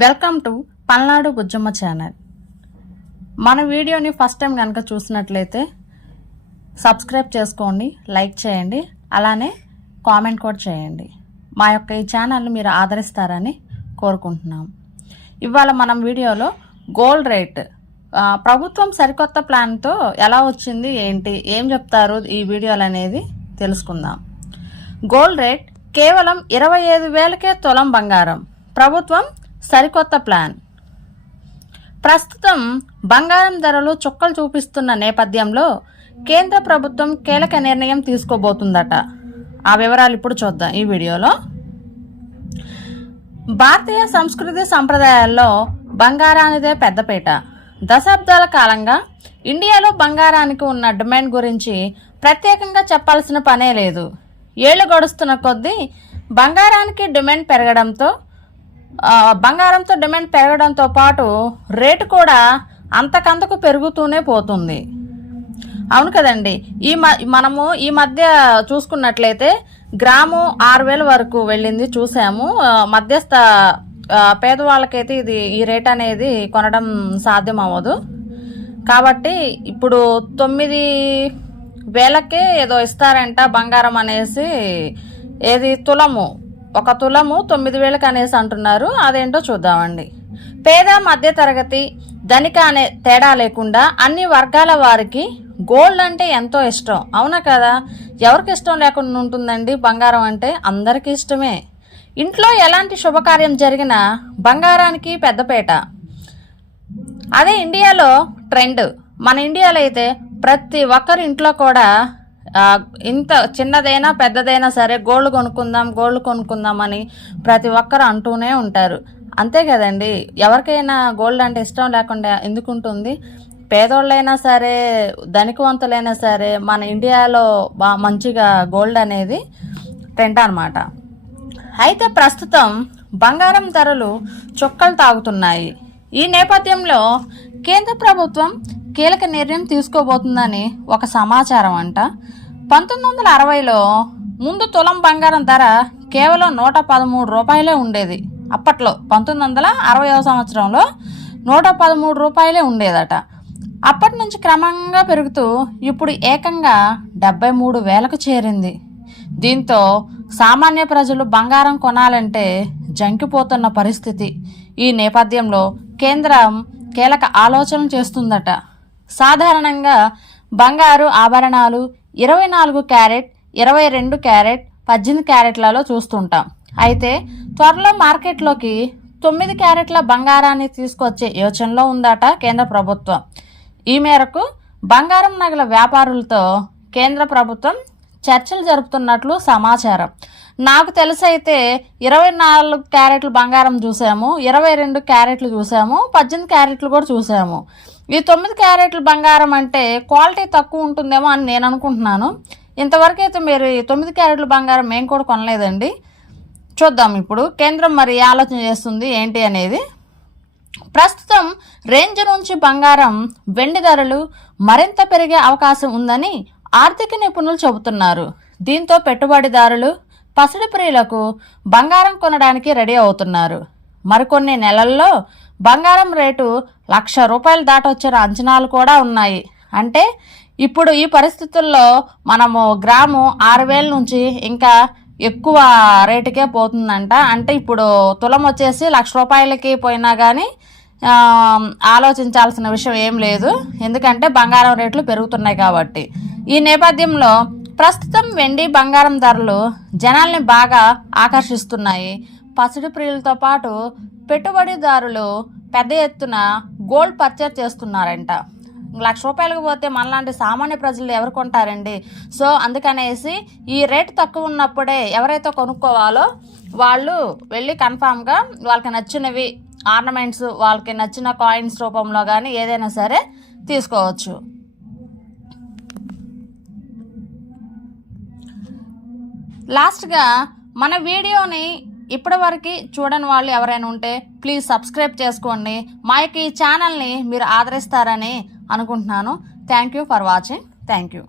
Welcome to Palnadu Bujjamma channel. మన వీడియోని first time కనుక చూసినట్లయితే సబ్స్క్రైబ్ చేసుకోండి, లైక్ చేయండి, అలానే కామెంట్ కూడా చేయండి. మా యొక్క ఈ ఛానల్ని మీరు ఆదరిస్తారని కోరుకుంటున్నాం. ఇవాళ మనం వీడియోలో గోల్డ్ రేట్ ప్రభుత్వం సరికొత్త ప్లాన్తో ఎలా వచ్చింది, ఏంటి, ఏం చెప్తారు ఈ వీడియోలు అనేది తెలుసుకుందాం. గోల్డ్ రేట్ కేవలం 25,000కే తులం బంగారం. ప్రభుత్వం సరికొత్త ప్లాన్. ప్రస్తుతం బంగారం ధరలు చుక్కలు చూపిస్తున్న నేపథ్యంలో కేంద్ర ప్రభుత్వం కీలక నిర్ణయం తీసుకోబోతుందట. ఆ వివరాలు ఇప్పుడు చూద్దాం ఈ వీడియోలో. భారతీయ సంస్కృతి సంప్రదాయాల్లో బంగారానిదే పెద్దపీట. దశాబ్దాల కాలంగా ఇండియాలో బంగారానికి ఉన్న డిమాండ్ గురించి ప్రత్యేకంగా చెప్పాల్సిన పనే లేదు. ఏళ్లు గడుస్తున్న కొద్దీ బంగారానికి డిమాండ్ పెరగడంతో పాటు రేటు కూడా అంతకంతకు పెరుగుతూనే పోతుంది. అవును కదండి. మనము ఈ మధ్య చూసుకున్నట్లయితే గ్రాము 6,000 వరకు వెళ్ళింది చూసాము. మధ్యస్థ పేదవాళ్ళకైతే ఈ రేట్ అనేది కొనడం సాధ్యం అవ్వదు. కాబట్టి ఇప్పుడు 9,000కే ఏదో ఇస్తారంట బంగారం అనేసి. తులము, ఒక తులము 9,000కి అనేసి అంటున్నారు. అదేంటో చూద్దామండి. పేద మధ్య తరగతి ధనిక అనే తేడా లేకుండా అన్ని వర్గాల వారికి గోల్డ్ అంటే ఎంతో ఇష్టం. అవునా కదా? ఎవరికి ఇష్టం లేకుండా ఉంటుందండి? బంగారం అంటే అందరికీ ఇష్టమే. ఇంట్లో ఎలాంటి శుభకార్యం జరిగినా బంగారానికి పెద్దపేట. అదే ఇండియాలో ట్రెండ్. మన ఇండియాలో అయితే ప్రతి ఒక్కరి ఇంట్లో కూడా ఇంత చిన్నదైనా పెద్దదైనా సరే గోల్డ్ కొనుక్కుందాం అని ప్రతి ఒక్కరు అంటూనే ఉంటారు. అంతే కదండి. ఎవరికైనా గోల్డ్ అంటే ఇష్టం లేకుండా ఎందుకు ఉంటుంది? పేదోళ్ళైనా సరే ధనికవంతులైనా సరే మన ఇండియాలో మంచిగా గోల్డ్ అనేది ట్రెండ్ అన్నమాట. అయితే ప్రస్తుతం బంగారం ధరలు చుక్కలు తాగుతున్నాయి. ఈ నేపథ్యంలో కేంద్ర ప్రభుత్వం కీలక నిర్ణయం తీసుకోబోతుందని ఒక సమాచారం అంట. 1960లో ముందు తులం బంగారం ధర కేవలం 113 రూపాయలే ఉండేది. అప్పట్లో 1960వ సంవత్సరంలో 113 రూపాయలే ఉండేదట. అప్పటి నుంచి క్రమంగా పెరుగుతూ ఇప్పుడు ఏకంగా 73,000కు చేరింది. దీంతో సామాన్య ప్రజలు బంగారం కొనాలంటే జంకిపోతున్న పరిస్థితి. ఈ నేపథ్యంలో కేంద్రం కీలక ఆలోచన చేస్తుందట. సాధారణంగా బంగారు ఆభరణాలు 24 క్యారెట్, 22 క్యారెట్, 18 క్యారెట్లలో చూస్తుంటాం. అయితే త్వరలో మార్కెట్లోకి 9 క్యారెట్ల బంగారాన్ని తీసుకొచ్చే యోచనలో ఉందట కేంద్ర ప్రభుత్వం. ఈ మేరకు బంగారం నగల వ్యాపారులతో కేంద్ర ప్రభుత్వం చర్చలు జరుపుతున్నట్లు సమాచారం. నాకు తెలిసైతే 24 క్యారెట్లు బంగారం చూసాము, 22 క్యారెట్లు చూసాము, 18 క్యారెట్లు కూడా చూసాము. ఈ 9 క్యారెట్ల బంగారం అంటే క్వాలిటీ తక్కువ ఉంటుందేమో అని నేను అనుకుంటున్నాను. ఇంతవరకు అయితే మీరు 9 క్యారెట్ల బంగారం మేము కూడా కొనలేదండి. చూద్దాం ఇప్పుడు కేంద్రం మరి ఆలోచన చేస్తుంది ఏంటి అనేది. ప్రస్తుతం రేంజ్ నుంచి బంగారం, వెండి ధరలు మరింత పెరిగే అవకాశం ఉందని ఆర్థిక నిపుణులు చెబుతున్నారు. దీంతో పెట్టుబడిదారులు, పసిడి ప్రియులకు బంగారం కొనడానికి రెడీ అవుతున్నారు. మరికొన్ని నెలల్లో బంగారం రేటు 1,00,000 రూపాయలు దాటొచ్చిన అంచనాలు కూడా ఉన్నాయి. అంటే ఇప్పుడు ఈ పరిస్థితుల్లో మనము గ్రాము 6,000 నుంచి ఇంకా ఎక్కువ రేటుకే పోతుందంట. అంటే ఇప్పుడు తులం వచ్చేసి 1,00,000 రూపాయలకి పోయినా కానీ ఆలోచించాల్సిన విషయం ఏం లేదు. ఎందుకంటే బంగారం రేట్లు పెరుగుతున్నాయి కాబట్టి. ఈ నేపథ్యంలో ప్రస్తుతం వెండి, బంగారం ధరలు జనాల్ని బాగా ఆకర్షిస్తున్నాయి. పసిడి ప్రియులతో పాటు పెట్టుబడిదారులు పెద్ద ఎత్తున గోల్డ్ పర్చేజ్ చేస్తున్నారంట. 1,00,000 రూపాయలకు పోతే మనలాంటి సామాన్య ప్రజలు ఎవరు కొంటారండి? సో అందుకనేసి ఈ రేటు తక్కువ ఉన్నప్పుడే ఎవరైతే కొనుక్కోవాలో వాళ్ళు వెళ్ళి కన్ఫామ్గా వాళ్ళకి నచ్చినవి ఆర్నమెంట్స్, వాళ్ళకి నచ్చిన కాయిన్స్ రూపంలో కానీ ఏదైనా సరే తీసుకోవచ్చు. లాస్ట్గా మన వీడియోని ఇప్పటివరకు చూడని వాళ్ళు ఎవరైనా ఉంటే ప్లీజ్ సబ్స్క్రైబ్ చేసుకోండి. మా యొక్క ఈ ఛానల్ని మీరు ఆదరిస్తారని అనుకుంటున్నాను. Thank you for watching. Thank you.